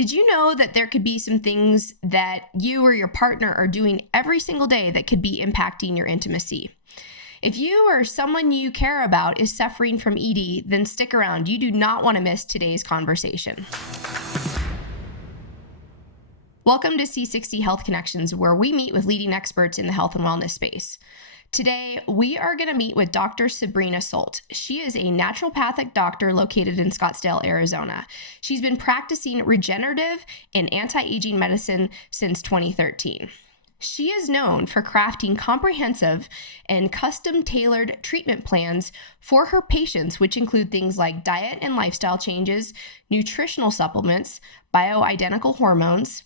Did you know that there could be some things that you or your partner are doing every single day that could be impacting your intimacy? If you or someone you care about is suffering from ED, then stick around. You do not want to miss today's conversation. Welcome to C60 Health Connections, where we meet with leading experts in the health and wellness space. Today, we are going to meet with Dr. Sabrina Solt. She is a naturopathic doctor located in Scottsdale, Arizona. She's been practicing regenerative and anti-aging medicine since 2013. She is known for crafting comprehensive and custom-tailored treatment plans for her patients, which include things like diet and lifestyle changes, nutritional supplements, bioidentical hormones,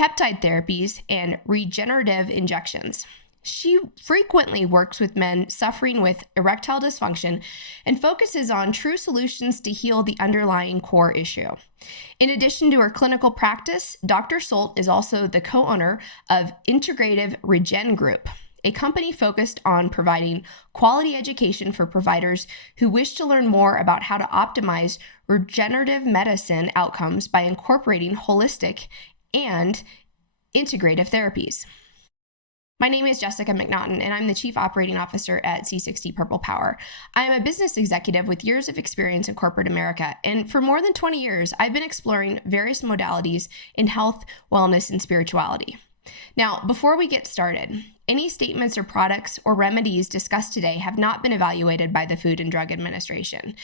peptide therapies, and regenerative injections. She frequently works with men suffering with erectile dysfunction and focuses on true solutions to heal the underlying core issue. In addition to her clinical practice, Dr. Solt is also the co-owner of Integrative Regen Group, a company focused on providing quality education for providers who wish to learn more about how to optimize regenerative medicine outcomes by incorporating holistic and integrative therapies. My name is Jessica McNaughton, and I'm the Chief Operating Officer at C60 Purple Power. I am a business executive with years of experience in corporate America, and for more than 20 years, I've been exploring various modalities in health, wellness, and spirituality. Now, before we get started, any statements or products or remedies discussed today have not been evaluated by the Food and Drug Administration.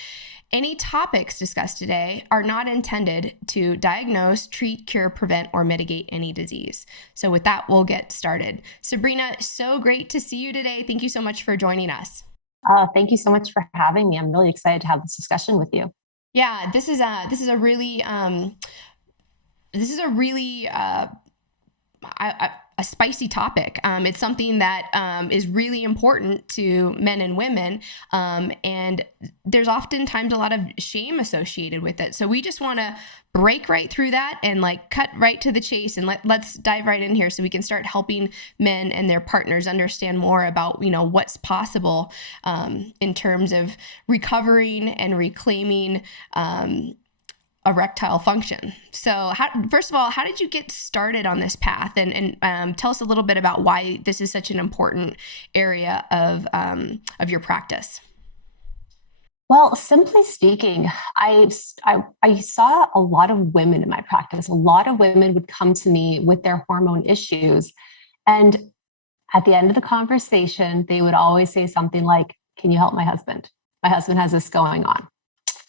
Any topics discussed today are not intended to diagnose, treat, cure, prevent, or mitigate any disease. So with that, we'll get started. Sabrina, so great to see you today. Thank you so much for joining us. Thank you so much for having me. I'm really excited to have this discussion with you. Yeah, this is a really a spicy topic. It's something that is really important to men and women, and there's oftentimes a lot of shame associated with it. So we just want to break right through that and cut right to the chase, and let's dive right in here so we can start helping men and their partners understand more about what's possible in terms of recovering and reclaiming erectile function. So first of all, how did you get started on this path? And tell us a little bit about why this is such an important area of your practice. Well, simply speaking, I saw a lot of women in my practice. A lot of women would come to me with their hormone issues. And at the end of the conversation, they would always say something like, "Can you help my husband? My husband has this going on."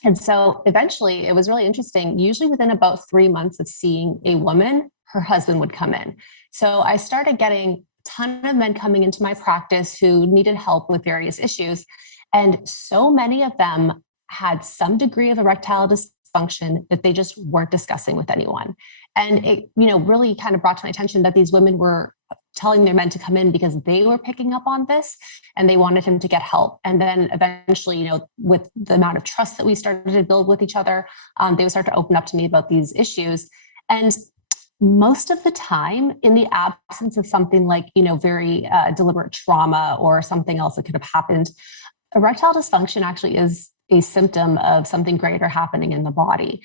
And so eventually it was really interesting. Usually within about 3 months of seeing a woman, her husband would come in. So I started getting a ton of men coming into my practice who needed help with various issues. And so many of them had some degree of erectile dysfunction that they just weren't discussing with anyone. And it, really kind of brought to my attention that these women were telling their men to come in because they were picking up on this and they wanted him to get help. And then eventually, with the amount of trust that we started to build with each other, they would start to open up to me about these issues. And most of the time, in the absence of something like, very deliberate trauma or something else that could have happened, erectile dysfunction actually is a symptom of something greater happening in the body.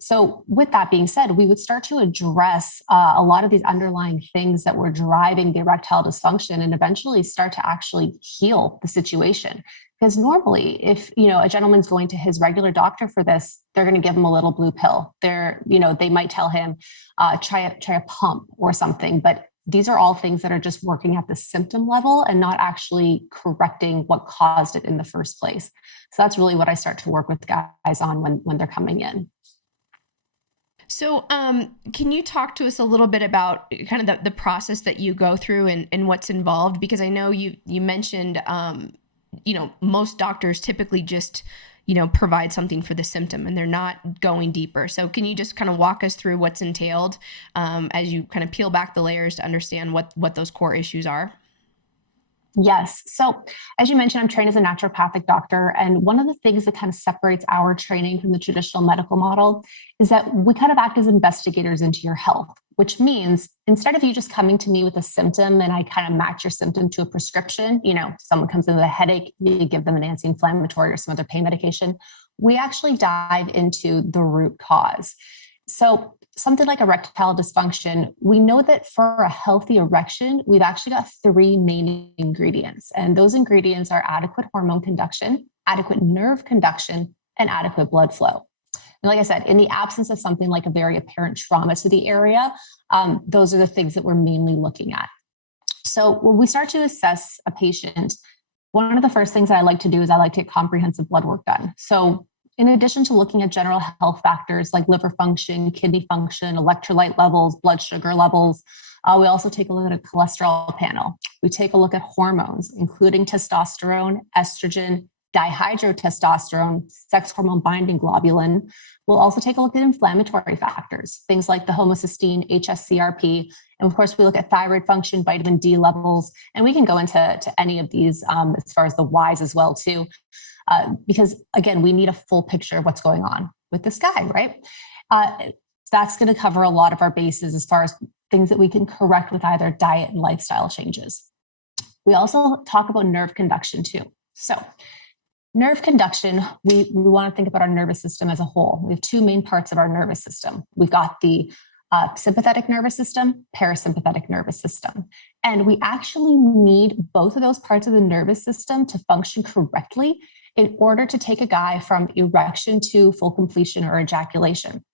So with that being said, we would start to address a lot of these underlying things that were driving the erectile dysfunction and eventually start to actually heal the situation. Because normally, if a gentleman's going to his regular doctor for this, they're going to give him a little blue pill. They might tell him, try a pump or something. But these are all things that are just working at the symptom level and not actually correcting what caused it in the first place. So that's really what I start to work with guys on when they're coming in. So can you talk to us a little bit about kind of the process that you go through and what's involved? Because I know you mentioned, most doctors typically just, provide something for the symptom and they're not going deeper. So can you just kind of walk us through what's entailed as you kind of peel back the layers to understand what those core issues are? Yes. So as you mentioned, I'm trained as a naturopathic doctor. And one of the things that kind of separates our training from the traditional medical model is that we kind of act as investigators into your health, which means instead of you just coming to me with a symptom and I kind of match your symptom to a prescription, someone comes in with a headache, you give them an anti-inflammatory or some other pain medication, we actually dive into the root cause. So something like erectile dysfunction, we know that for a healthy erection, we've actually got three main ingredients. And those ingredients are adequate hormone conduction, adequate nerve conduction, and adequate blood flow. And like I said, in the absence of something like a very apparent trauma to the area, those are the things that we're mainly looking at. So when we start to assess a patient, one of the first things I like to do is I like to get comprehensive blood work done. So in addition to looking at general health factors like liver function, kidney function, electrolyte levels, blood sugar levels, we also take a look at a cholesterol panel. We take a look at hormones, including testosterone, estrogen, dihydrotestosterone, sex hormone binding globulin. We'll also take a look at inflammatory factors, things like the homocysteine, HSCRP, and of course we look at thyroid function, vitamin D levels, and we can go into any of these as far as the whys as well too. Because again, we need a full picture of what's going on with this guy, right? That's going to cover a lot of our bases as far as things that we can correct with either diet and lifestyle changes. We also talk about nerve conduction too. So nerve conduction, we want to think about our nervous system as a whole. We have two main parts of our nervous system. We've got the sympathetic nervous system, parasympathetic nervous system. And we actually need both of those parts of the nervous system to function correctly in order to take a guy from erection to full completion or ejaculation.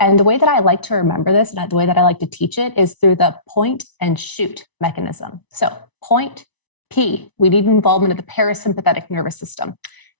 And the way that I like to remember this and the way that I like to teach it is through the point and shoot mechanism. So point, P, we need involvement of the parasympathetic nervous system.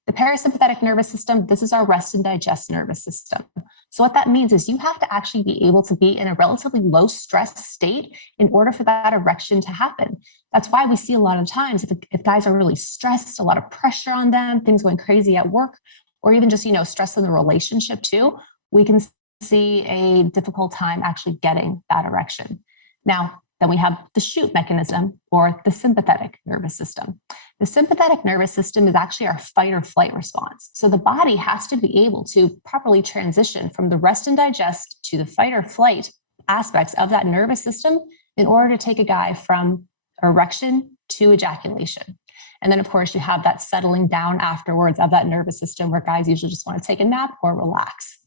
The parasympathetic nervous system, this is our rest and digest nervous system. So what that means is you have to actually be able to be in a relatively low stress state in order for that erection to happen. That's why we see a lot of times if guys are really stressed, a lot of pressure on them, things going crazy at work, or even just, stress in the relationship too, we can see a difficult time actually getting that erection. Now, then we have the shoot mechanism or the sympathetic nervous system. The sympathetic nervous system is actually our fight or flight response. So the body has to be able to properly transition from the rest and digest to the fight or flight aspects of that nervous system in order to take a guy from erection to ejaculation. And then, of course, you have that settling down afterwards of that nervous system where guys usually just want to take a nap or relax.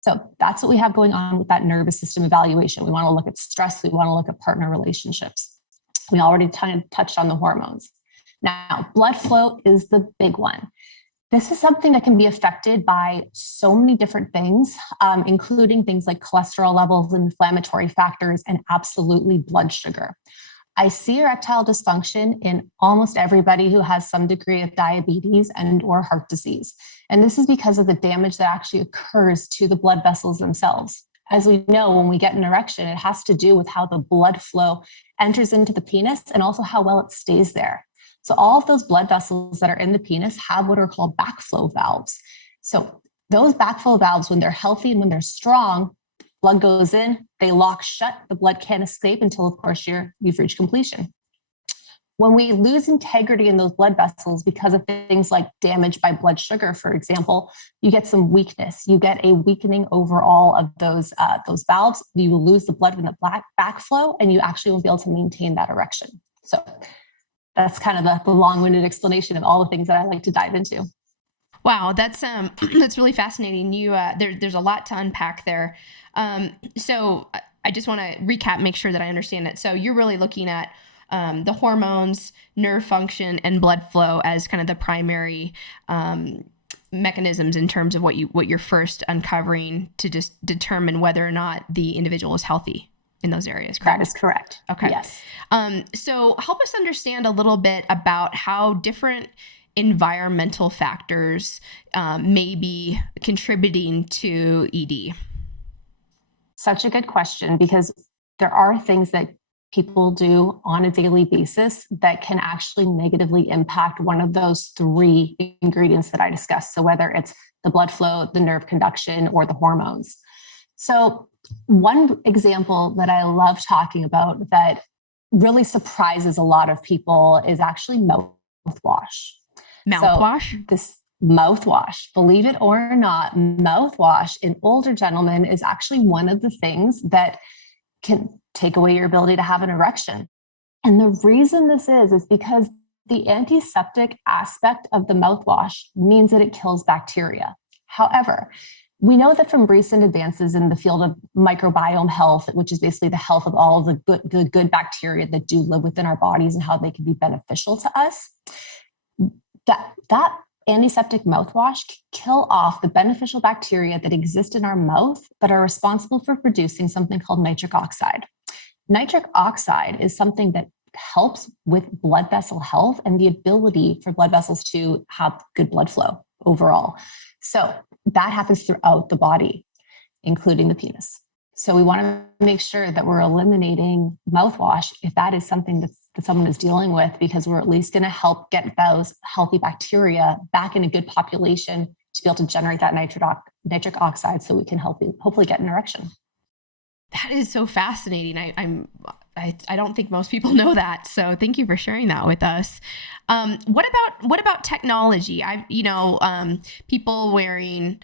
So that's what we have going on with that nervous system evaluation. We want to look at stress. We want to look at partner relationships. We already kind of touched on the hormones. Now, blood flow is the big one. This is something that can be affected by so many different things, including things like cholesterol levels, inflammatory factors, and absolutely blood sugar. I see erectile dysfunction in almost everybody who has some degree of diabetes and or heart disease. And this is because of the damage that actually occurs to the blood vessels themselves. As we know, when we get an erection, it has to do with how the blood flow enters into the penis and also how well it stays there. So all of those blood vessels that are in the penis have what are called backflow valves. So those backflow valves, when they're healthy and when they're strong, blood goes in, they lock shut, the blood can't escape until, of course, you've reached completion. When we lose integrity in those blood vessels because of things like damage by blood sugar, for example, you get some weakness. You get a weakening overall of those valves. You will lose the blood in the backflow, and you actually won't be able to maintain that erection. So that's kind of the long-winded explanation of all the things that I like to dive into. Wow, that's really fascinating. There's a lot to unpack there. So I just want to recap, make sure that I understand it. So you're really looking at the hormones, nerve function, and blood flow as kind of the primary mechanisms in terms of what you're first uncovering to just determine whether or not the individual is healthy in those areas, correct? That is correct. Okay. Yes. So help us understand a little bit about how different environmental factors may be contributing to ED. Such a good question, because there are things that people do on a daily basis that can actually negatively impact one of those three ingredients that I discussed. So whether it's the blood flow, the nerve conduction, or the hormones. So one example that I love talking about that really surprises a lot of people is actually mouthwash. Mouthwash? So this mouthwash, believe it or not, mouthwash in older gentlemen is actually one of the things that can take away your ability to have an erection. And the reason this is because the antiseptic aspect of the mouthwash means that it kills bacteria. However, We know that from recent advances in the field of microbiome health, which is basically the health of all of the good bacteria that do live within our bodies and how they can be beneficial to us, that antiseptic mouthwash can kill off the beneficial bacteria that exist in our mouth that are responsible for producing something called nitric oxide. Nitric oxide is something that helps with blood vessel health and the ability for blood vessels to have good blood flow overall. So that happens throughout the body, including the penis. So we want to make sure that we're eliminating mouthwash if that is something that someone is dealing with, because we're at least going to help get those healthy bacteria back in a good population to be able to generate that nitric oxide so we can hopefully get an erection. That is so fascinating. I don't think most people know that. So thank you for sharing that with us. What about technology? People wearing,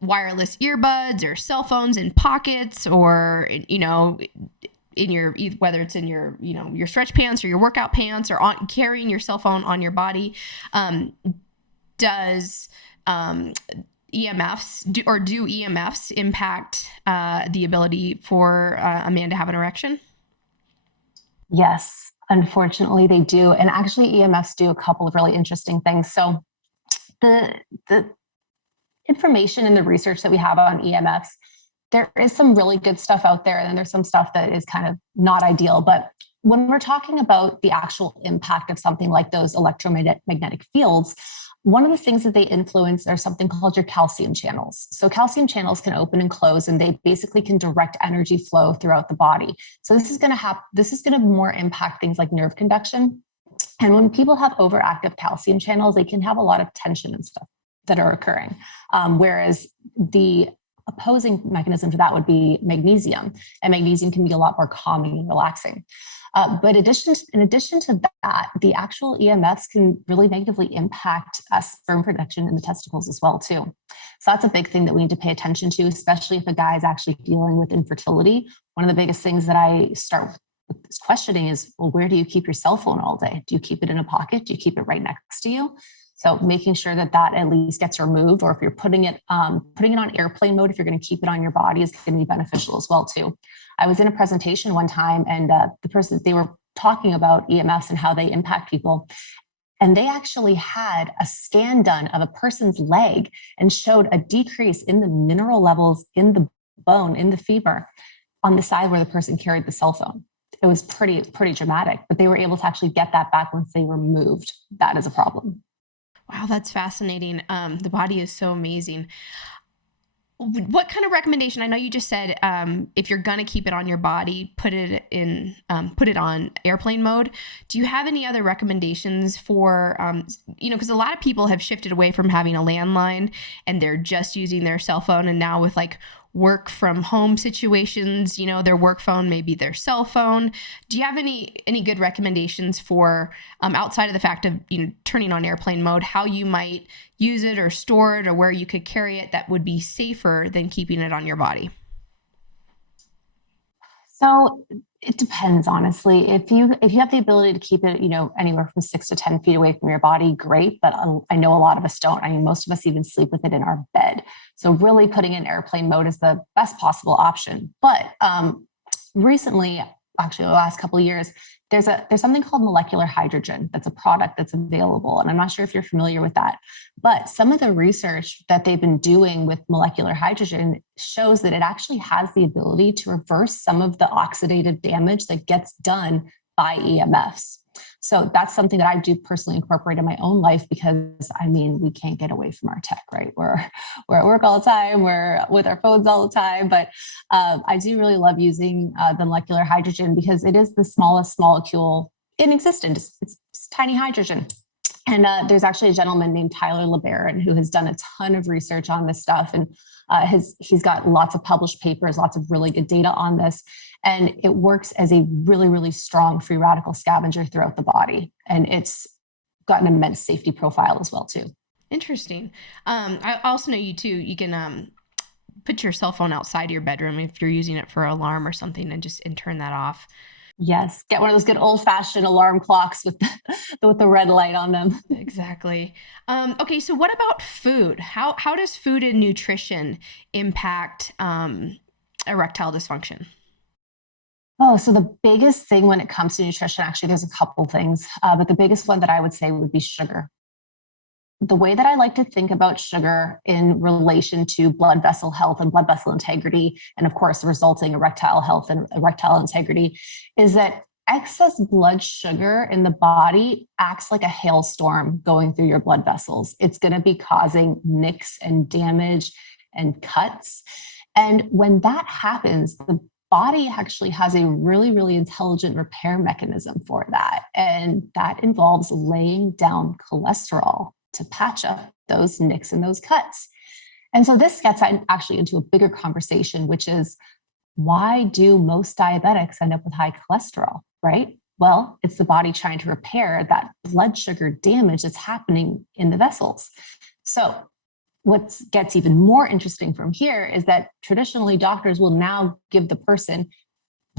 wireless earbuds or cell phones in pockets, or, in your, whether it's in your, your stretch pants or your workout pants, or carrying your cell phone on your body. Does EMFs do EMFs impact the ability for a man to have an erection? Yes, unfortunately they do. And actually EMFs do a couple of really interesting things. So the information and the research that we have on EMFs, there is some really good stuff out there, and there's some stuff that is kind of not ideal. But when we're talking about the actual impact of something like those electromagnetic fields, one of the things that they influence are something called your calcium channels. So calcium channels can open and close, and they basically can direct energy flow throughout the body. So this is going to more impact things like nerve conduction. And when people have overactive calcium channels, they can have a lot of tension and stuff that are occurring. Whereas the opposing mechanism to that would be magnesium, and magnesium can be a lot more calming and relaxing. But in addition to that, the actual EMFs can really negatively impact sperm production in the testicles as well, too. So that's a big thing that we need to pay attention to, especially if a guy is actually dealing with infertility. One of the biggest things that I start with this questioning is, well, where do you keep your cell phone all day? Do you keep it in a pocket? Do you keep it right next to you? So making sure that at least gets removed, or if you're putting it on airplane mode, if you're going to keep it on your body, is going to be beneficial as well, too. I was in a presentation one time, and they were talking about EMFs and how they impact people. And they actually had a scan done of a person's leg and showed a decrease in the mineral levels in the bone, in the femur, on the side where the person carried the cell phone. It was pretty dramatic, but they were able to actually get that back once they removed that as a problem. Wow, that's fascinating. The body is so amazing. What kind of recommendation? I know you just said if you're gonna keep it on your body, put it on airplane mode. Do you have any other recommendations for because a lot of people have shifted away from having a landline and they're just using their cell phone, and now with like work from home situations, their work phone may be their cell phone. Do you have any good recommendations for outside of the fact of turning on airplane mode, how you might use it or store it, or where you could carry it that would be safer than keeping it on your body? So it depends, honestly. If you have the ability to keep it, anywhere from 6 to 10 feet away from your body, great. But I know a lot of us don't. I mean, most of us even sleep with it in our bed. So really putting in airplane mode is the best possible option. But recently, actually the last couple of years, there's something called molecular hydrogen. That's a product that's available. And I'm not sure if you're familiar with that, but some of the research that they've been doing with molecular hydrogen shows that it actually has the ability to reverse some of the oxidative damage that gets done by EMFs. So that's something that I do personally incorporate in my own life, because we can't get away from our tech, right? We're at work all the time. We're with our phones all the time. But I do really love using the molecular hydrogen, because it is the smallest molecule in existence. It's tiny hydrogen. And there's actually a gentleman named Tailor who has done a ton of research on this stuff. And he's got lots of published papers, lots of really good data on this. And it works as a really, really strong free radical scavenger throughout the body. And it's got an immense safety profile as well, too. Interesting. I also know you can put your cell phone outside your bedroom if you're using it for an alarm or something, and turn that off. Yes, get one of those good old-fashioned alarm clocks with with the red light on them. Exactly. Okay, so what about food? How does food and nutrition impact erectile dysfunction? Oh, so the biggest thing when it comes to nutrition, actually, there's a couple things, but the biggest one that I would say would be sugar. The way that I like to think about sugar in relation to blood vessel health and blood vessel integrity, and of course, resulting erectile health and erectile integrity, is that excess blood sugar in the body acts like a hailstorm going through your blood vessels. It's going to be causing nicks and damage and cuts. And when that happens, the body actually has a really, really intelligent repair mechanism for that. And that involves laying down cholesterol to patch up those nicks and those cuts. And so this gets actually into a bigger conversation, which is why do most diabetics end up with high cholesterol, right? Well, it's the body trying to repair that blood sugar damage that's happening in the vessels. So what gets even more interesting from here is that traditionally doctors will now give the person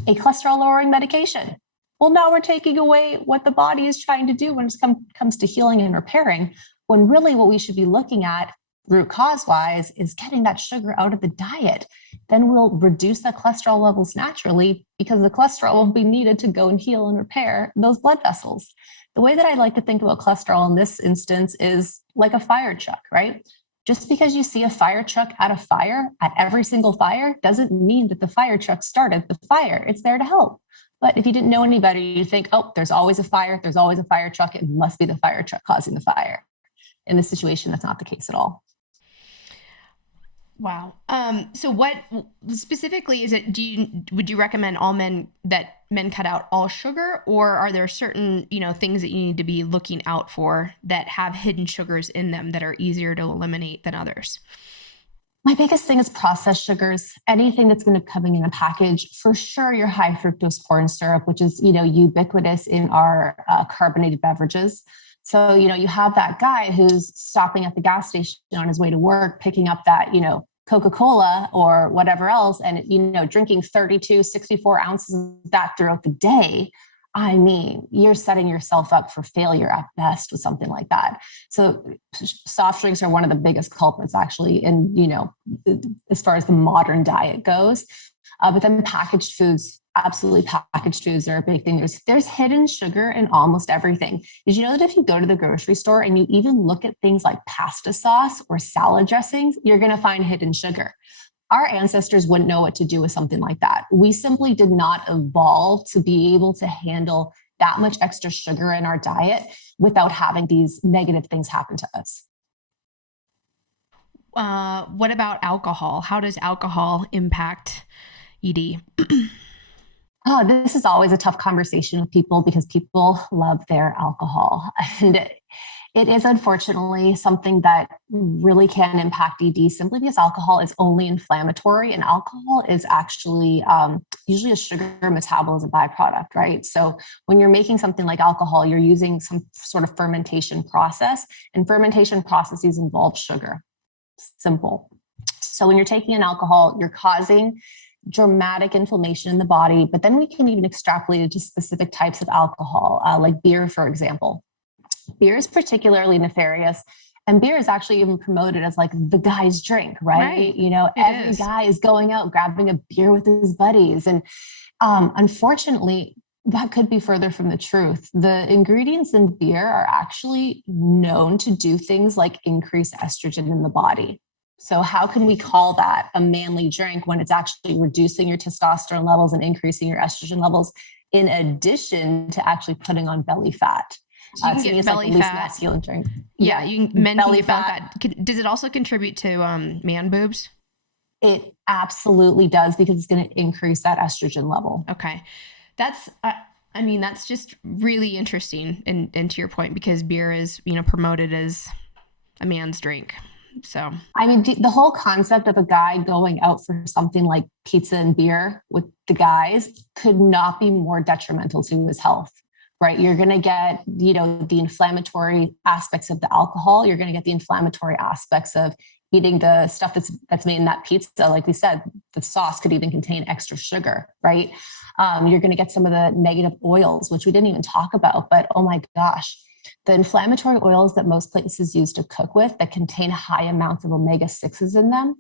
a cholesterol lowering medication. Well, now we're taking away what the body is trying to do when it comes to healing and repairing, when really what we should be looking at root cause wise is getting that sugar out of the diet. Then we'll reduce the cholesterol levels naturally because the cholesterol won't be needed to go and heal and repair those blood vessels. The way that I like to think about cholesterol in this instance is like a fire truck, right? Just because you see a fire truck at a fire, at every single fire, doesn't mean that the fire truck started the fire. It's there to help. But if you didn't know any better, you think, oh, there's always a fire. There's always a fire truck. It must be the fire truck causing the fire. In this situation, that's not the case at all. Wow. So what specifically is it, would you recommend men cut out all sugar, or are there certain, things that you need to be looking out for that have hidden sugars in them that are easier to eliminate than others? My biggest thing is processed sugars. Anything that's going to be coming in a package, for sure, your high fructose corn syrup, which is, ubiquitous in our carbonated beverages. So, you have that guy who's stopping at the gas station on his way to work, picking up that, Coca-Cola or whatever else, and, drinking 32, 64 ounces of that throughout the day. I mean, you're setting yourself up for failure at best with something like that. So soft drinks are one of the biggest culprits actually in, as far as the modern diet goes. But then packaged foods, absolutely packaged foods are a big thing. There's hidden sugar in almost everything. Did you know that if you go to the grocery store and you even look at things like pasta sauce or salad dressings, you're going to find hidden sugar? Our ancestors wouldn't know what to do with something like that. We simply did not evolve to be able to handle that much extra sugar in our diet without having these negative things happen to us. What about alcohol? How does alcohol impact ED? Oh, this is always a tough conversation with people because people love their alcohol. And it is unfortunately something that really can impact ED simply because alcohol is only inflammatory and alcohol is actually usually a sugar metabolism byproduct, right? So when you're making something like alcohol, you're using some sort of fermentation process, and fermentation processes involve sugar. Simple. So when you're taking an alcohol, you're causing dramatic inflammation in the body, but then we can even extrapolate it to specific types of alcohol, like beer, for example. Beer is particularly nefarious, and beer is actually even promoted as like the guy's drink, right? Every guy is going out grabbing a beer with his buddies, and unfortunately, that could be further from the truth. The ingredients in beer are actually known to do things like increase estrogen in the body. So how can we call that a manly drink when it's actually reducing your testosterone levels and increasing your estrogen levels, in addition to actually putting on belly fat? So you can get belly fat. Masculine drink. Yeah, men can get belly fat. Does it also contribute to man boobs? It absolutely does, because it's going to increase that estrogen level. Okay, that's just really interesting, and to your point, because beer is promoted as a man's drink. So the whole concept of a guy going out for something like pizza and beer with the guys could not be more detrimental to his health, right? You're going to get, the inflammatory aspects of the alcohol. You're going to get the inflammatory aspects of eating the stuff that's made in that pizza, like we said, the sauce could even contain extra sugar, right? You're going to get some of the negative oils, which we didn't even talk about, but oh my gosh, the inflammatory oils that most places use to cook with that contain high amounts of omega-6s in them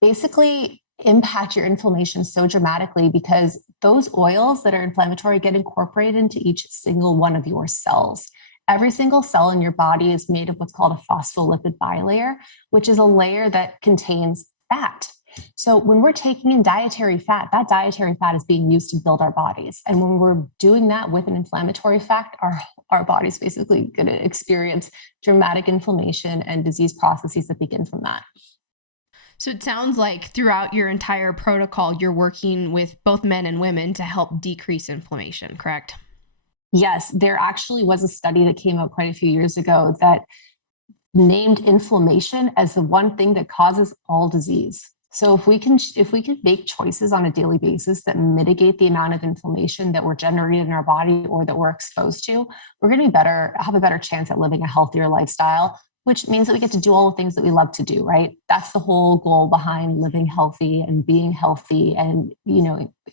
basically impact your inflammation so dramatically because those oils that are inflammatory get incorporated into each single one of your cells. Every single cell in your body is made of what's called a phospholipid bilayer, which is a layer that contains fat. So when we're taking in dietary fat, that dietary fat is being used to build our bodies. And when we're doing that with an inflammatory fat, our body's basically going to experience dramatic inflammation and disease processes that begin from that. So it sounds like throughout your entire protocol, you're working with both men and women to help decrease inflammation, correct? Yes, there actually was a study that came out quite a few years ago that named inflammation as the one thing that causes all disease. So if we can make choices on a daily basis that mitigate the amount of inflammation that we're generating in our body or that we're exposed to, we're going to have a better chance at living a healthier lifestyle, which means that we get to do all the things that we love to do, right? That's the whole goal behind living healthy and being healthy and,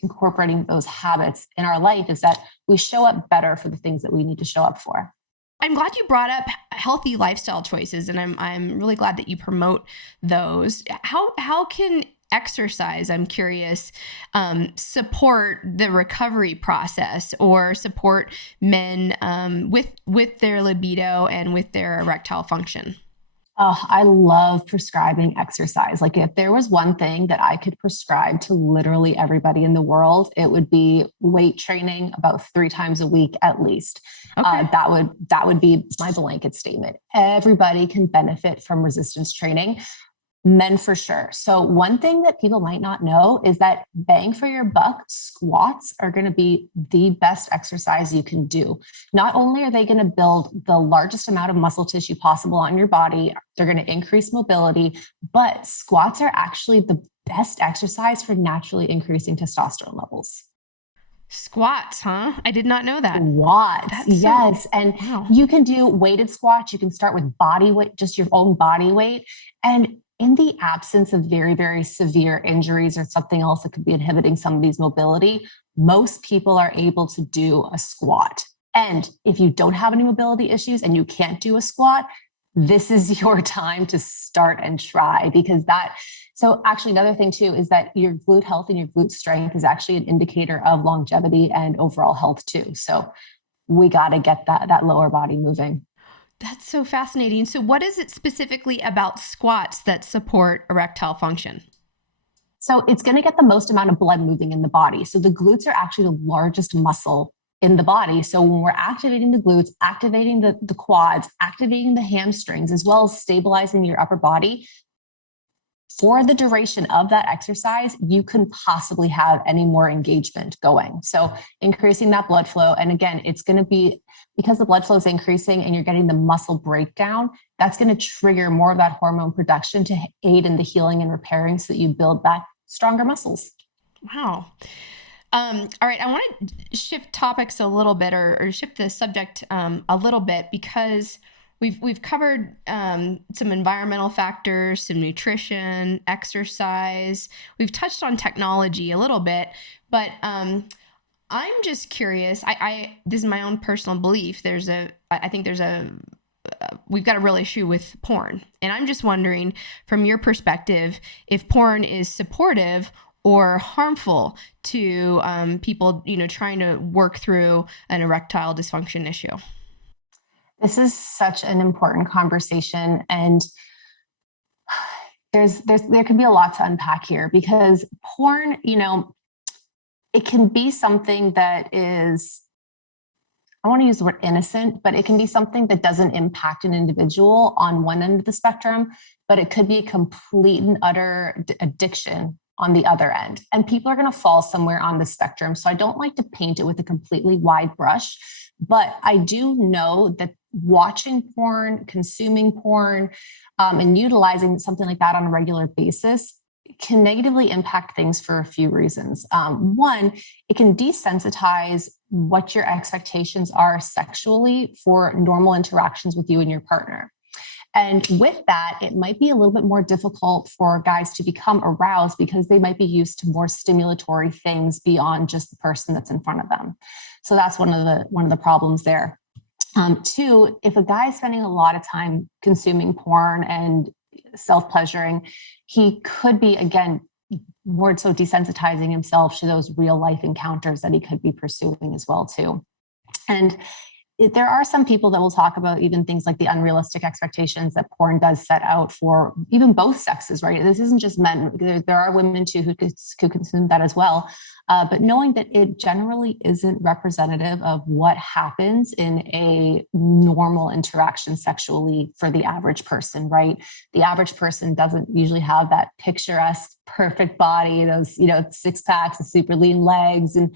incorporating those habits in our life is that we show up better for the things that we need to show up for. I'm glad you brought up healthy lifestyle choices, and I'm really glad that you promote those. How can exercise, I'm curious, support the recovery process or support men with their libido and with their erectile function? Oh, I love prescribing exercise. Like if there was one thing that I could prescribe to literally everybody in the world, it would be weight training about 3 times a week at least. Okay. That would be my blanket statement. Everybody can benefit from resistance training. Men for sure. So one thing that people might not know is that bang for your buck, squats are going to be the best exercise you can do. Not only are they going to build the largest amount of muscle tissue possible on your body, they're going to increase mobility, but squats are actually the best exercise for naturally increasing testosterone levels. Squats, huh? I did not know that. Squats, yes. And wow. You can do weighted squats. You can start with body weight, just your own body weight. And in the absence of very, very severe injuries or something else that could be inhibiting somebody's mobility, most people are able to do a squat. And if you don't have any mobility issues and you can't do a squat, this is your time to start and try so actually another thing too is that your glute health and your glute strength is actually an indicator of longevity and overall health too. So we got to get that lower body moving. That's so fascinating. So what is it specifically about squats that support erectile function? So it's going to get the most amount of blood moving in the body. So the glutes are actually the largest muscle in the body. So when we're activating the glutes, activating the quads, activating the hamstrings, as well as stabilizing your upper body, for the duration of that exercise, you couldn't possibly have any more engagement going. So increasing that blood flow. And again, it's going to be because the blood flow is increasing and you're getting the muscle breakdown, that's going to trigger more of that hormone production to aid in the healing and repairing so that you build back stronger muscles. Wow. All right. I want to shift topics a little bit or shift the subject a little bit because we've covered some environmental factors, some nutrition, exercise. We've touched on technology a little bit, but I'm just curious. This is my own personal belief. We've got a real issue with porn, and I'm just wondering, from your perspective, if porn is supportive or harmful to people, trying to work through an erectile dysfunction issue. This is such an important conversation, and there can be a lot to unpack here because porn, it can be something that is, I want to use the word innocent, but it can be something that doesn't impact an individual on one end of the spectrum, but it could be a complete and utter addiction on the other end. And people are going to fall somewhere on the spectrum. So I don't like to paint it with a completely wide brush, but I do know that watching porn, consuming porn, and utilizing something like that on a regular basis can negatively impact things for a few reasons. One, it can desensitize what your expectations are sexually for normal interactions with you and your partner. And with that, it might be a little bit more difficult for guys to become aroused because they might be used to more stimulatory things beyond just the person that's in front of them. So that's one of the problems there. Two, if a guy is spending a lot of time consuming porn and self-pleasuring, he could be, again, more so desensitizing himself to those real life encounters that he could be pursuing as well too. And there are some people that will talk about even things like the unrealistic expectations that porn does set out for even both sexes, right? This isn't just men. There are women too who consume that as well. But knowing that it generally isn't representative of what happens in a normal interaction sexually for the average person, right? The average person doesn't usually have that picturesque, perfect body, those, six packs and super lean legs and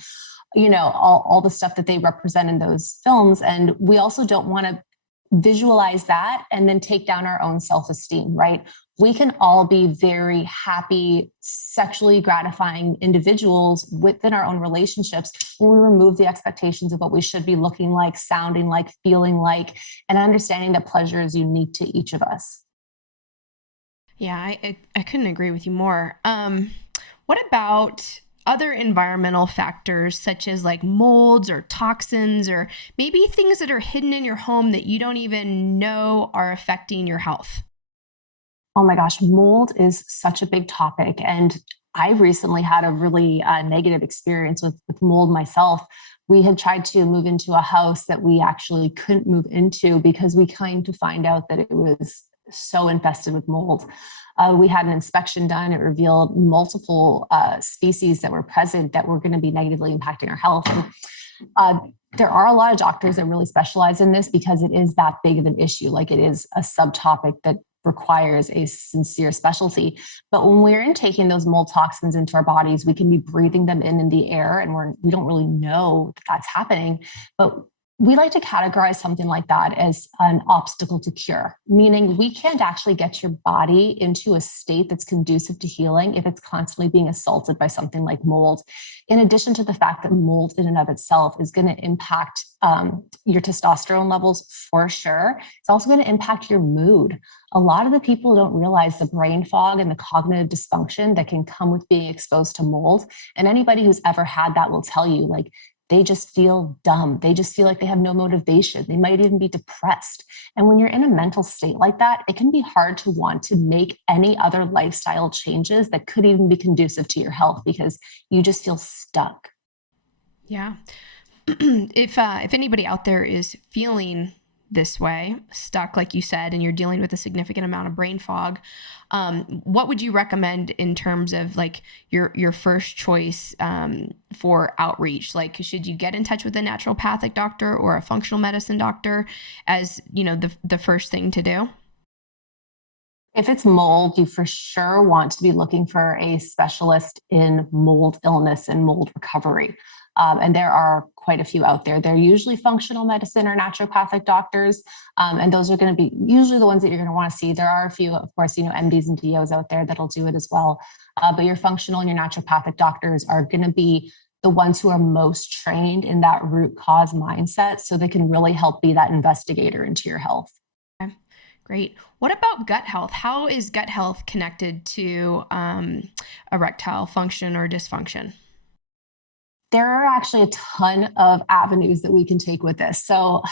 all the stuff that they represent in those films. And we also don't want to visualize that and then take down our own self-esteem, right? We can all be very happy, sexually gratifying individuals within our own relationships when we remove the expectations of what we should be looking like, sounding like, feeling like, and understanding that pleasure is unique to each of us. Yeah, I couldn't agree with you more. What about other environmental factors such as like molds or toxins or maybe things that are hidden in your home that you don't even know are affecting your health? Oh my gosh, mold is such a big topic. And I recently had a really negative experience with mold myself. We had tried to move into a house that we actually couldn't move into because we came to find out that it was so infested with mold. We had an inspection done. It revealed multiple species that were present that were going to be negatively impacting our health. And there are a lot of doctors that really specialize in this because it is that big of an issue. Like it is a subtopic that requires a sincere specialty. But when we're intaking those mold toxins into our bodies, we can be breathing them in the air and we don't really know that that's happening. But we like to categorize something like that as an obstacle to cure, meaning we can't actually get your body into a state that's conducive to healing if it's constantly being assaulted by something like mold. In addition to the fact that mold in and of itself is going to impact your testosterone levels for sure, it's also going to impact your mood. A lot of the people don't realize the brain fog and the cognitive dysfunction that can come with being exposed to mold. And anybody who's ever had that will tell you, like, they just feel dumb. They just feel like they have no motivation. They might even be depressed. And when you're in a mental state like that, it can be hard to want to make any other lifestyle changes that could even be conducive to your health because you just feel stuck. Yeah. If anybody out there is feeling this way, stuck, like you said, and you're dealing with a significant amount of brain fog, what would you recommend in terms of like your first choice for outreach? Like, should you get in touch with a naturopathic doctor or a functional medicine doctor as, the first thing to do? If it's mold, you for sure want to be looking for a specialist in mold illness and mold recovery. And there are quite a few out there. They're usually functional medicine or naturopathic doctors. And those are going to be usually the ones that you're going to want to see. There are a few, of course, MDs and DOs out there that'll do it as well. But your functional and your naturopathic doctors are going to be the ones who are most trained in that root cause mindset. So they can really help be that investigator into your health. Okay, great. What about gut health? How is gut health connected to erectile function or dysfunction? There are actually a ton of avenues that we can take with this. So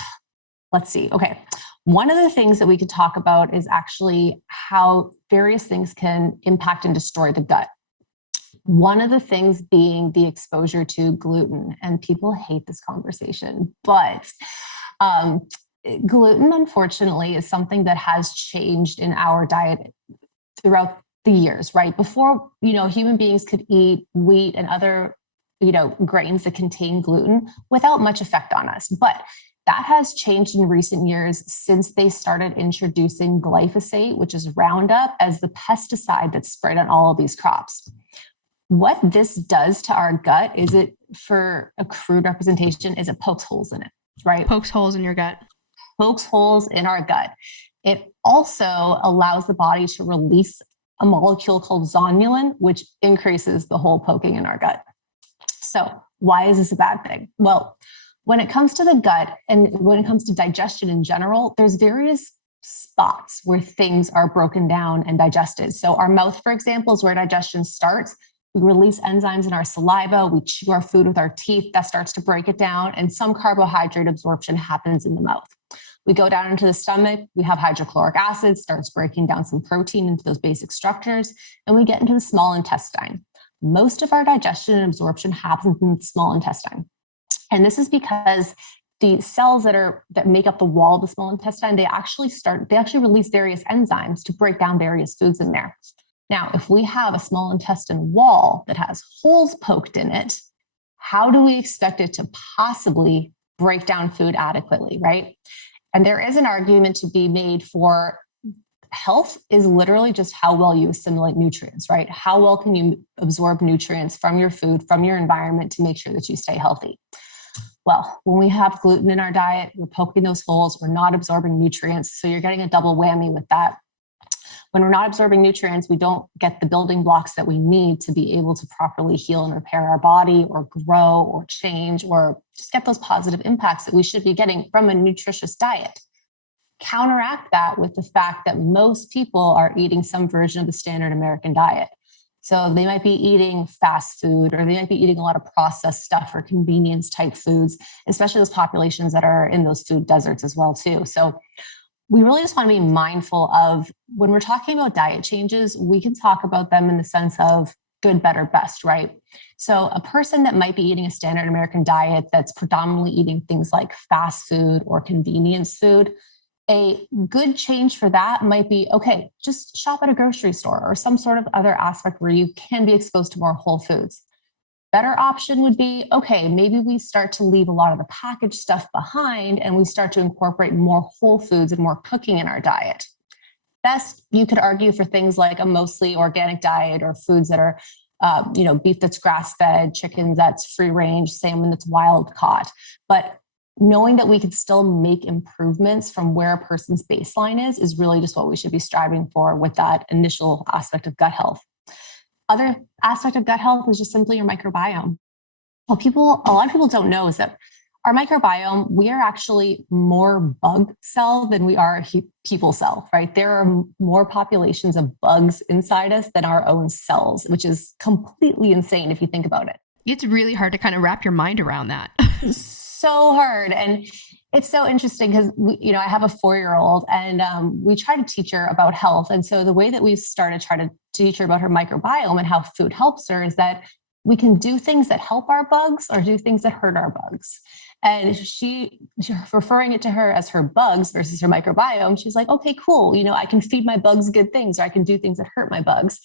let's see. Okay. One of the things that we could talk about is actually how various things can impact and destroy the gut. One of the things being the exposure to gluten, and people hate this conversation, but gluten, unfortunately, is something that has changed in our diet throughout the years, right? Before, human beings could eat wheat and other grains that contain gluten without much effect on us. But that has changed in recent years since they started introducing glyphosate, which is Roundup, as the pesticide that's sprayed on all of these crops. What this does to our gut is for a crude representation, is it pokes holes in it, right? Pokes holes in your gut. Pokes holes in our gut. It also allows the body to release a molecule called zonulin, which increases the hole poking in our gut. So why is this a bad thing? Well, when it comes to the gut and when it comes to digestion in general, there's various spots where things are broken down and digested. So our mouth, for example, is where digestion starts. We release enzymes in our saliva. We chew our food with our teeth. That starts to break it down. And some carbohydrate absorption happens in the mouth. We go down into the stomach. We have hydrochloric acid, starts breaking down some protein into those basic structures. And we get into the small intestine. Most of our digestion and absorption happens in the small intestine. And this is because the cells that make up the wall of the small intestine, they actually release various enzymes to break down various foods in there. Now, if we have a small intestine wall that has holes poked in it, how do we expect it to possibly break down food adequately, right? And there is an argument to be made for health is literally just how well you assimilate nutrients, right? How well can you absorb nutrients from your food, from your environment to make sure that you stay healthy? Well, when we have gluten in our diet, we're poking those holes, we're not absorbing nutrients. So you're getting a double whammy with that. When we're not absorbing nutrients, we don't get the building blocks that we need to be able to properly heal and repair our body or grow or change or just get those positive impacts that we should be getting from a nutritious diet. Counteract that with the fact that most people are eating some version of the standard American diet. So they might be eating fast food, or they might be eating a lot of processed stuff or convenience type foods, especially those populations that are in those food deserts as well too. So we really just want to be mindful of when we're talking about diet changes, we can talk about them in the sense of good, better, best, right? So a person that might be eating a standard American diet that's predominantly eating things like fast food or convenience food, a good change for that might be, okay, just shop at a grocery store or some sort of other aspect where you can be exposed to more whole foods. Better option would be, okay, maybe we start to leave a lot of the packaged stuff behind and we start to incorporate more whole foods and more cooking in our diet. Best, you could argue for things like a mostly organic diet or foods that are, beef that's grass-fed, chicken that's free-range, salmon that's wild-caught. But knowing that we could still make improvements from where a person's baseline is really just what we should be striving for with that initial aspect of gut health. Other aspect of gut health is just simply your microbiome. A lot of people don't know is that our microbiome, we are actually more bug cell than we are people cell, right? There are more populations of bugs inside us than our own cells, which is completely insane if you think about it. It's really hard to kind of wrap your mind around that. So hard. And it's so interesting because I have a 4-year-old and we try to teach her about health. And so the way that we've started trying to teach her about her microbiome and how food helps her is that we can do things that help our bugs or do things that hurt our bugs. And she referring it to her as her bugs versus her microbiome, she's like, okay, cool. I can feed my bugs good things, or I can do things that hurt my bugs.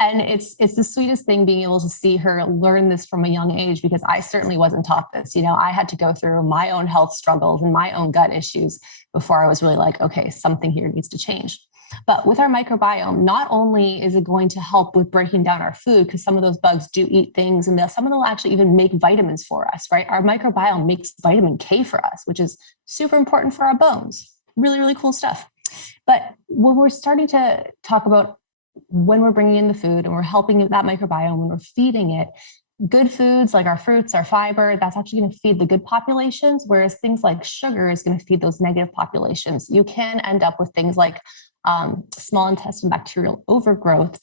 And it's the sweetest thing being able to see her learn this from a young age, because I certainly wasn't taught this. I had to go through my own health struggles and my own gut issues before I was really like, okay, something here needs to change. But with our microbiome, not only is it going to help with breaking down our food, because some of those bugs do eat things and some of them will actually even make vitamins for us, right? Our microbiome makes vitamin K for us, which is super important for our bones. Really, really cool stuff. But when we're starting to talk about when we're bringing in the food and we're helping that microbiome, when we're feeding it, good foods like our fruits, our fiber, that's actually going to feed the good populations, whereas things like sugar is going to feed those negative populations. You can end up with things like small intestine bacterial overgrowth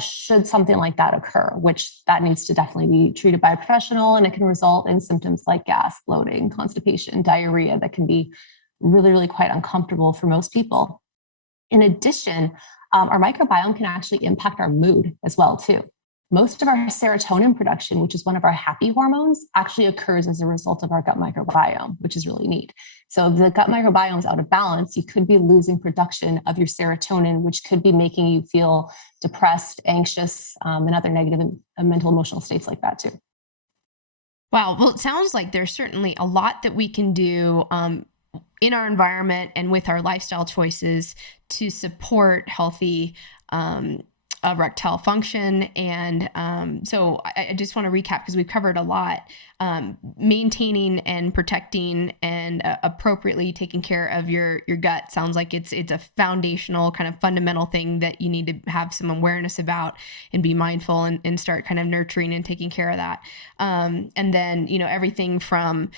should something like that occur, which that needs to definitely be treated by a professional, and it can result in symptoms like gas, bloating, constipation, diarrhea that can be really, really quite uncomfortable for most people. In addition, our microbiome can actually impact our mood as well too. Most of our serotonin production, which is one of our happy hormones, actually occurs as a result of our gut microbiome, which is really neat. So if the gut microbiome is out of balance, you could be losing production of your serotonin, which could be making you feel depressed, anxious, and other negative mental emotional states like that too. Wow. Well, it sounds like there's certainly a lot that we can do in our environment and with our lifestyle choices to support healthy erectile function. And so I just want to recap, because we've covered a lot. Maintaining and protecting and appropriately taking care of your gut sounds like it's a foundational kind of fundamental thing that you need to have some awareness about and be mindful and start kind of nurturing and taking care of that. And then, everything from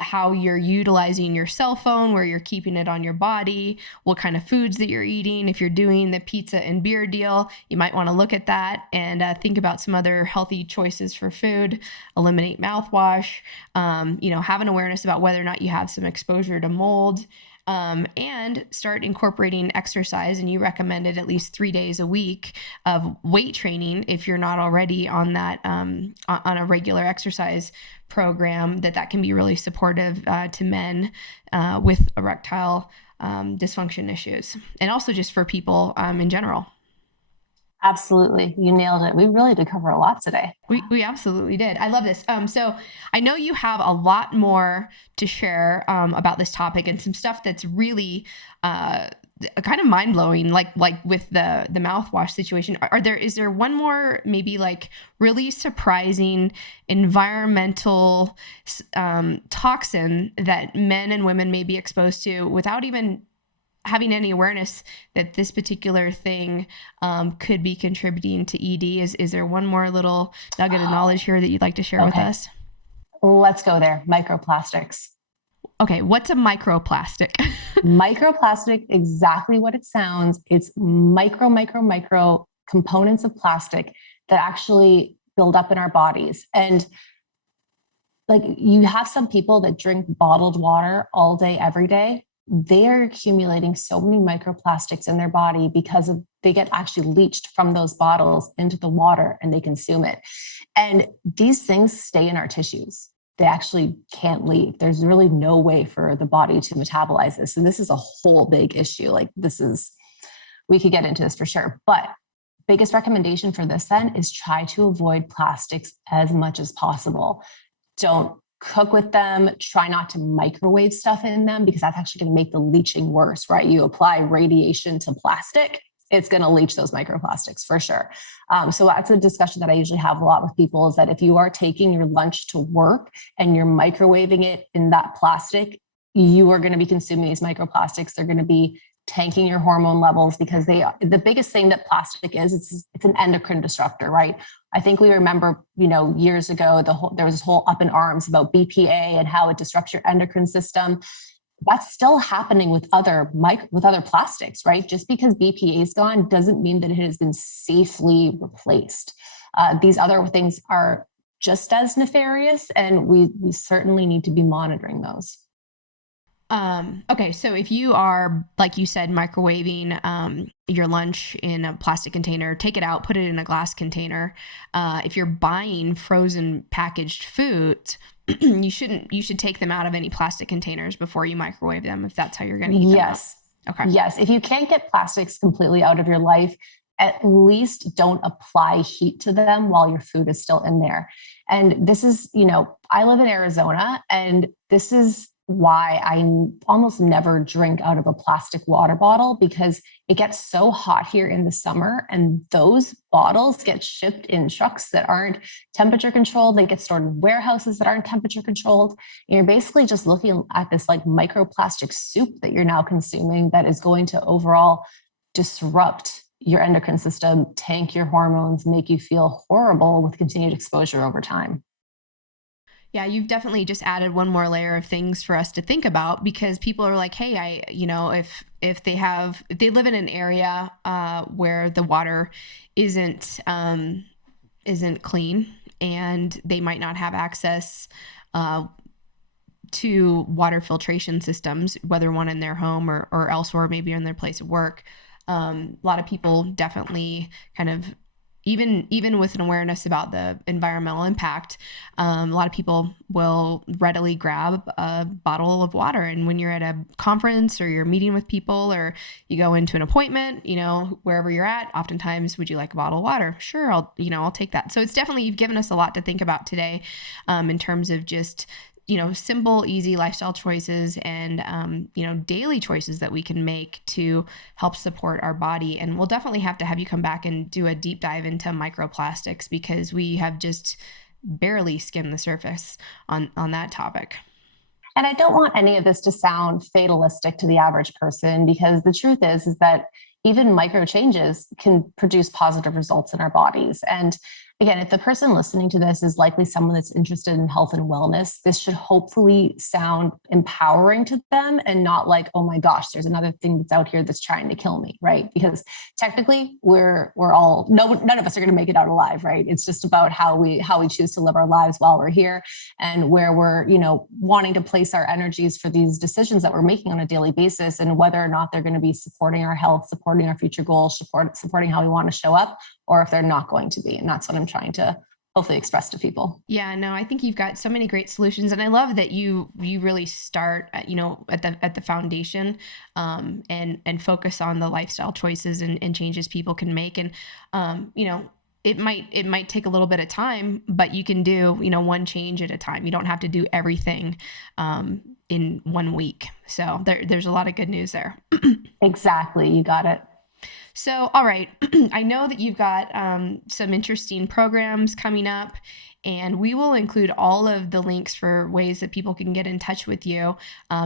how you're utilizing your cell phone, where you're keeping it on your body, what kind of foods that you're eating. If you're doing the pizza and beer deal, you might want to look at that and think about some other healthy choices for food. Eliminate mouthwash, have an awareness about whether or not you have some exposure to mold. And start incorporating exercise. And you recommended at least 3 days a week of weight training if you're not already on that, on a regular exercise program, that can be really supportive to men with erectile dysfunction issues, and also just for people in general. Absolutely. You nailed it. We really did cover a lot today. We absolutely did. I love this. So I know you have a lot more to share about this topic, and some stuff that's really kind of mind blowing, like with the mouthwash situation. Is there one more maybe like really surprising environmental toxin that men and women may be exposed to without even having any awareness that this particular thing could be contributing to ED? Is there one more little nugget of knowledge here that you'd like to share with us? Let's go there. Microplastics. Okay, what's a microplastic? Microplastic, exactly what it sounds. It's micro components of plastic that actually build up in our bodies. And like, you have some people that drink bottled water all day, every day. They're accumulating so many microplastics in their body because they get actually leached from those bottles into the water and they consume it. And these things stay in our tissues. They actually can't leave. There's really no way for the body to metabolize this. And this is a whole big issue. We could get into this for sure. But biggest recommendation for this then is try to avoid plastics as much as possible. Don't cook with them. Try not to microwave stuff in them, because that's actually going to make the leaching worse, right? You apply radiation to plastic, it's going to leach those microplastics for sure. So that's a discussion that I usually have a lot with people, is that if you are taking your lunch to work and you're microwaving it in that plastic, you are going to be consuming these microplastics. They're going to be tanking your hormone levels, because the biggest thing that plastic is, it's an endocrine disruptor, right? I think we remember, years ago, there was this whole up in arms about BPA and how it disrupts your endocrine system. That's still happening with other plastics, right? Just because BPA is gone doesn't mean that it has been safely replaced. These other things are just as nefarious, and we certainly need to be monitoring those. Okay, so if you are, like you said, microwaving your lunch in a plastic container, take it out, put it in a glass container. If you're buying frozen packaged foods, you should take them out of any plastic containers before you microwave them, if that's how you're going to eat them. Yes. Okay. Yes. If you can't get plastics completely out of your life, at least don't apply heat to them while your food is still in there. And this is, I live in Arizona, and this is why I almost never drink out of a plastic water bottle, because it gets so hot here in the summer, and those bottles get shipped in trucks that aren't temperature controlled. They get stored in warehouses that aren't temperature controlled. And you're basically just looking at this like microplastic soup that you're now consuming that is going to overall disrupt your endocrine system, tank your hormones, make you feel horrible with continued exposure over time. Yeah, you've definitely just added one more layer of things for us to think about, because people are like, hey, if they live in an area where the water isn't clean, and they might not have access to water filtration systems, whether one in their home or elsewhere, maybe in their place of work. A lot of people definitely kind of, even with an awareness about the environmental impact, a lot of people will readily grab a bottle of water. And when you're at a conference, or you're meeting with people, or you go into an appointment, wherever you're at, oftentimes, would you like a bottle of water? Sure, I'll take that. So it's definitely, you've given us a lot to think about today, in terms of just simple, easy lifestyle choices and, daily choices that we can make to help support our body. And we'll definitely have to have you come back and do a deep dive into microplastics, because we have just barely skimmed the surface on that topic. And I don't want any of this to sound fatalistic to the average person, because the truth is that even micro changes can produce positive results in our bodies. And again, if the person listening to this is likely someone that's interested in health and wellness, this should hopefully sound empowering to them and not like, oh my gosh, there's another thing that's out here that's trying to kill me, right? Because technically we're all, none of us are going to make it out alive, right? It's just about how we choose to live our lives while we're here, and where we're, wanting to place our energies for these decisions that we're making on a daily basis, and whether or not they're going to be supporting our health, supporting our future goals, supporting how we want to show up, or if they're not going to be. And that's what I'm trying to hopefully express to people. Yeah, no, I think you've got so many great solutions, and I love that you really start at, at the foundation, and focus on the lifestyle choices and changes people can make. And it might take a little bit of time, but you can do one change at a time. You don't have to do everything in 1 week. So there's a lot of good news there. Exactly, you got it. So, all right, I know that you've got some interesting programs coming up, and we will include all of the links for ways that people can get in touch with you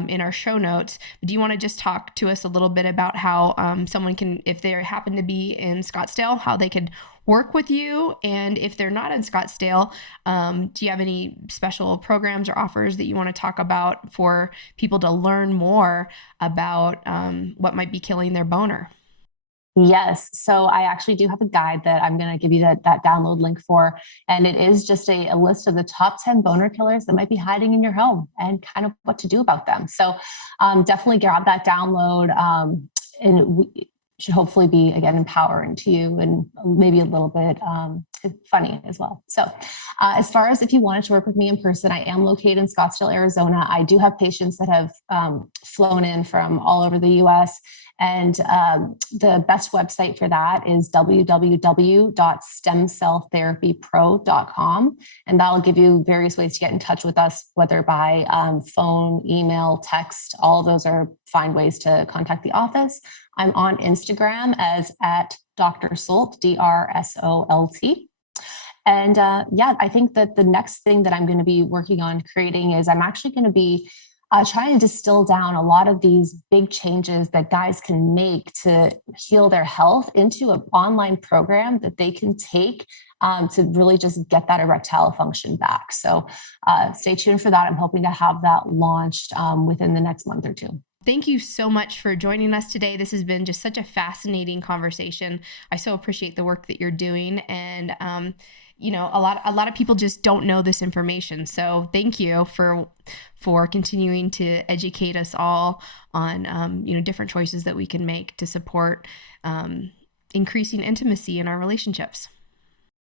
in our show notes. But do you want to just talk to us a little bit about how someone can, if they happen to be in Scottsdale, how they could work with you? And if they're not in Scottsdale, do you have any special programs or offers that you want to talk about for people to learn more about what might be killing their boner? Yes. So I actually do have a guide that I'm going to give you that download link for. And it is just a list of the top 10 boner killers that might be hiding in your home and kind of what to do about them. So definitely grab that download. And it should hopefully be, again, empowering to you, and maybe a little bit funny as well. So as far as if you wanted to work with me in person, I am located in Scottsdale, Arizona. I do have patients that have flown in from all over the US. And the best website for that is www.stemcelltherapypro.com. And that'll give you various ways to get in touch with us, whether by phone, email, text. All of those are fine ways to contact the office. I'm on Instagram as at Dr. Solt, DRSOLT. And I think that the next thing that I'm going to be working on creating is I'm actually going to be trying to distill down a lot of these big changes that guys can make to heal their health into an online program that they can take to really just get that erectile function back. So stay tuned for that. I'm hoping to have that launched within the next month or two. Thank you so much for joining us today. This has been just such a fascinating conversation. I so appreciate the work that you're doing, and a lot of people just don't know this information. So thank you for continuing to educate us all on different choices that we can make to support increasing intimacy in our relationships.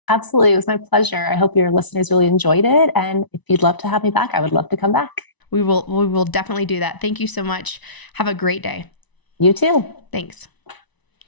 Absolutely, it was my pleasure. I hope your listeners really enjoyed it, and if you'd love to have me back, I would love to come back. We will definitely do that. Thank you so much. Have a great day. You too. Thanks.